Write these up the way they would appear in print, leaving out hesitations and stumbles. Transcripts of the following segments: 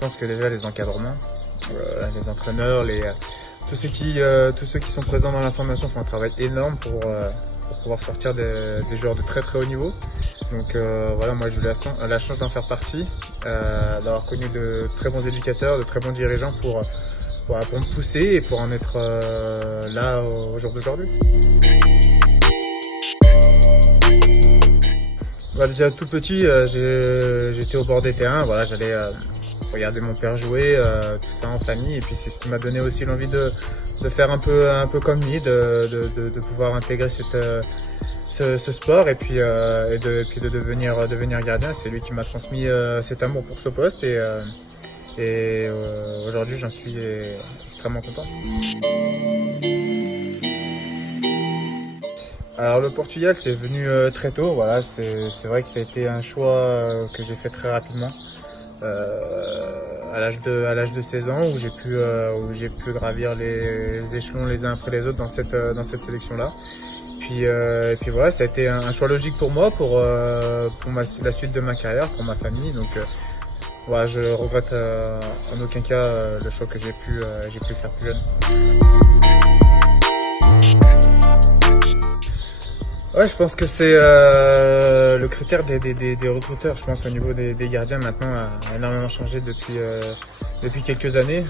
je pense que déjà les encadrements, les entraîneurs, tous ceux qui sont présents dans la formation font un travail énorme pour pouvoir sortir des joueurs de très très haut niveau. Donc voilà, moi j'ai eu la chance d'en faire partie, d'avoir connu de très bons éducateurs, de très bons dirigeants pour me pousser et pour en être là au jour d'aujourd'hui. Déjà tout petit, j'étais au bord des terrains, voilà, j'allais regarder mon père jouer, tout ça en famille, et puis c'est ce qui m'a donné aussi l'envie de faire un peu comme lui, de pouvoir intégrer ce sport et puis de devenir gardien. C'est lui qui m'a transmis cet amour pour ce poste et aujourd'hui j'en suis extrêmement content. Alors le Portugal c'est venu très tôt, voilà, c'est vrai que ça a été un choix que j'ai fait très rapidement à l'âge de 16 ans où j'ai pu gravir les échelons les uns après les autres dans cette sélection là. Et puis voilà, ça a été un choix logique pour moi pour la suite de ma carrière, pour ma famille. Donc voilà, je regrette en aucun cas le choix que j'ai pu faire plus jeune. Ouais, je pense que c'est le critère des recruteurs. Je pense au niveau des gardiens maintenant a énormément changé depuis quelques années.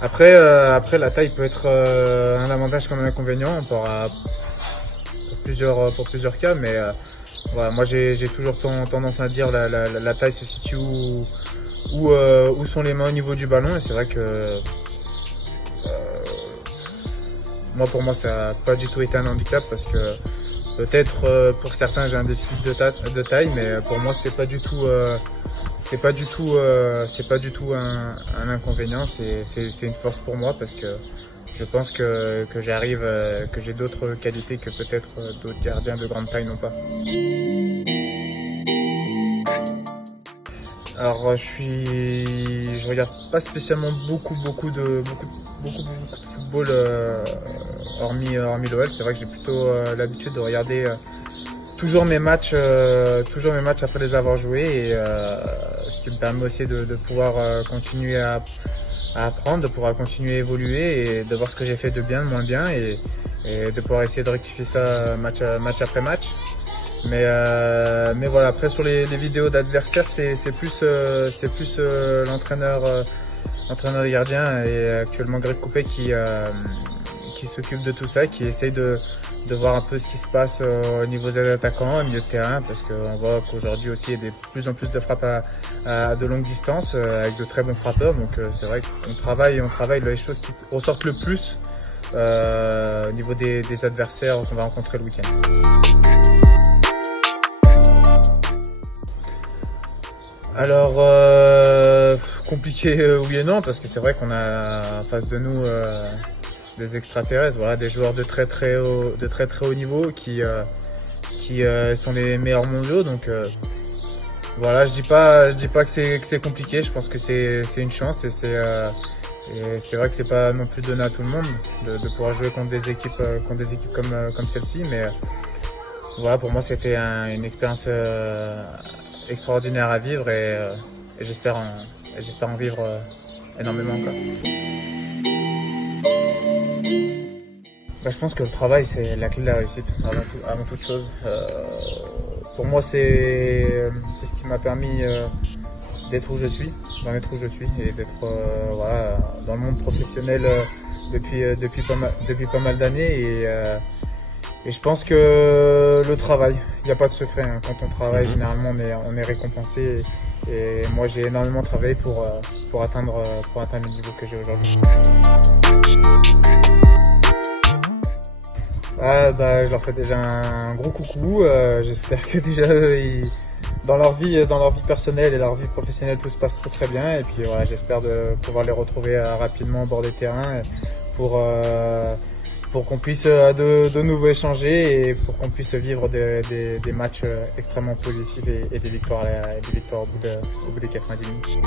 Après la taille peut être un avantage comme un inconvénient pour plusieurs cas, mais voilà, moi j'ai toujours tendance à dire la taille se situe où sont les mains au niveau du ballon, et c'est vrai que pour moi ça n'a pas du tout été un handicap parce que peut-être pour certains j'ai un déficit de taille, mais pour moi c'est pas du tout un inconvénient, c'est une force pour moi parce que je pense que j'ai d'autres qualités que peut-être d'autres gardiens de grande taille n'ont pas. Alors je regarde pas spécialement beaucoup de football hormis l'OL. C'est vrai que j'ai plutôt l'habitude de regarder toujours mes matchs après les avoir joués, et ce qui me permet aussi de pouvoir continuer à apprendre, de pouvoir continuer à évoluer et de voir ce que j'ai fait de bien, de moins bien, et de pouvoir essayer de rectifier ça match après match. Mais voilà, après sur les vidéos d'adversaires, c'est plus l'entraîneur des gardiens, et actuellement Greg Coupet qui s'occupe de tout ça, qui essaye de voir un peu ce qui se passe au niveau des attaquants, au milieu de terrain, parce qu'on voit qu'aujourd'hui aussi il y a de plus en plus de frappes à de longues distances avec de très bons frappeurs. Donc c'est vrai qu'on travaille les choses qui ressortent le plus au niveau des adversaires qu'on va rencontrer le week-end. Alors compliqué oui et non, parce que c'est vrai qu'on a en face de nous des extraterrestres, voilà, des joueurs de très très haut niveau qui sont les meilleurs mondiaux. Donc voilà, je dis pas que c'est compliqué. Je pense que c'est une chance, et c'est vrai que c'est pas non plus donné à tout le monde de pouvoir jouer contre des équipes comme celle-ci. Mais voilà, pour moi c'était une expérience extraordinaire à vivre, et j'espère en vivre énormément encore. Je pense que le travail c'est la clé de la réussite avant toute chose. Pour moi c'est ce qui m'a permis d'être où je suis, d'en être où je suis, et d'être voilà, dans le monde professionnel depuis pas mal d'années, et je pense que le travail, il n'y a pas de secret, hein. Quand on travaille, généralement on est récompensé, et moi j'ai énormément travaillé pour atteindre le niveau que j'ai aujourd'hui. Je leur fais déjà un gros coucou. J'espère que déjà dans leur vie personnelle et leur vie professionnelle tout se passe très bien, et puis voilà, j'espère de pouvoir les retrouver rapidement au bord des terrains pour qu'on puisse de nouveau échanger, et pour qu'on puisse vivre des matchs extrêmement positifs et des victoires au bout des 90 minutes.